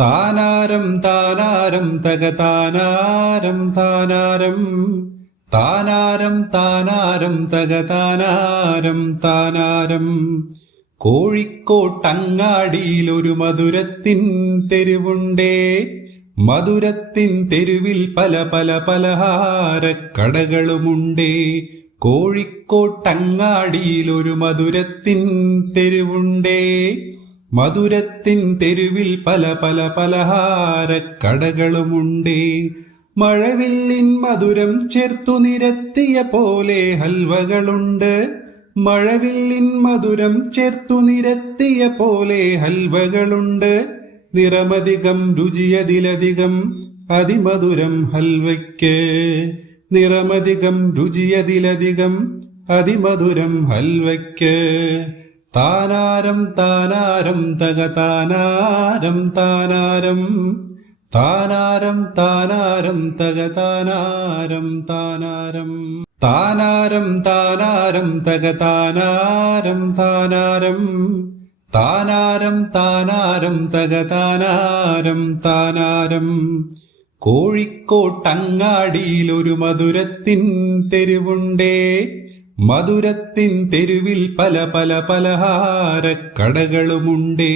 താനാരം താനാരം തക താനാരം താനാരം. താനാരം താനാരം തക താനാരം താനാരം. കോഴിക്കോട്ടങ്ങാടിയിൽ ഒരു മധുരത്തിൻ തെരുവുണ്ടേ. മധുരത്തിൻ തെരുവിൽ പല പല പലഹാരക്കടകളുമുണ്ടേ. കോഴിക്കോട്ടങ്ങാടിയിൽ ഒരു മധുരത്തിൻ തെരുവുണ്ടേ. മധുരത്തിൻ തെരുവിൽ പല പല പലഹാരക്കടകളുമുണ്ടേ. മഴവില്ലിൻ മധുരം ചേർത്തു നിരത്തിയ പോലെ ഹൽവകളുണ്ട്. മഴവില്ലിൻ മധുരം ചേർത്തു നിരത്തിയ പോലെ ഹൽവകളുണ്ട്. നിറമധികം രുചിയതിലധികം അതിമധുരം ഹൽവയ്ക്ക്. നിറമധികം രുചിയതിലധികം അതിമധുരം ഹൽവയ്ക്ക്. താനാരം താനാരം തക താനാരം താനാരം. താനാരം താനാരം തക താനാരം താനാരം. താനാരം താനാരം തക താനാരം താനാരം. താനാരം താനാരം തക താനാരം താനാരം. കോഴിക്കോട്ടങ്ങാടിയിൽ ഒരു മധുരത്തിൻ തെരുവുണ്ടേ. മധുരത്തിൻ തെരുവിൽ പല പല പലഹാരക്കടകളുമുണ്ടേ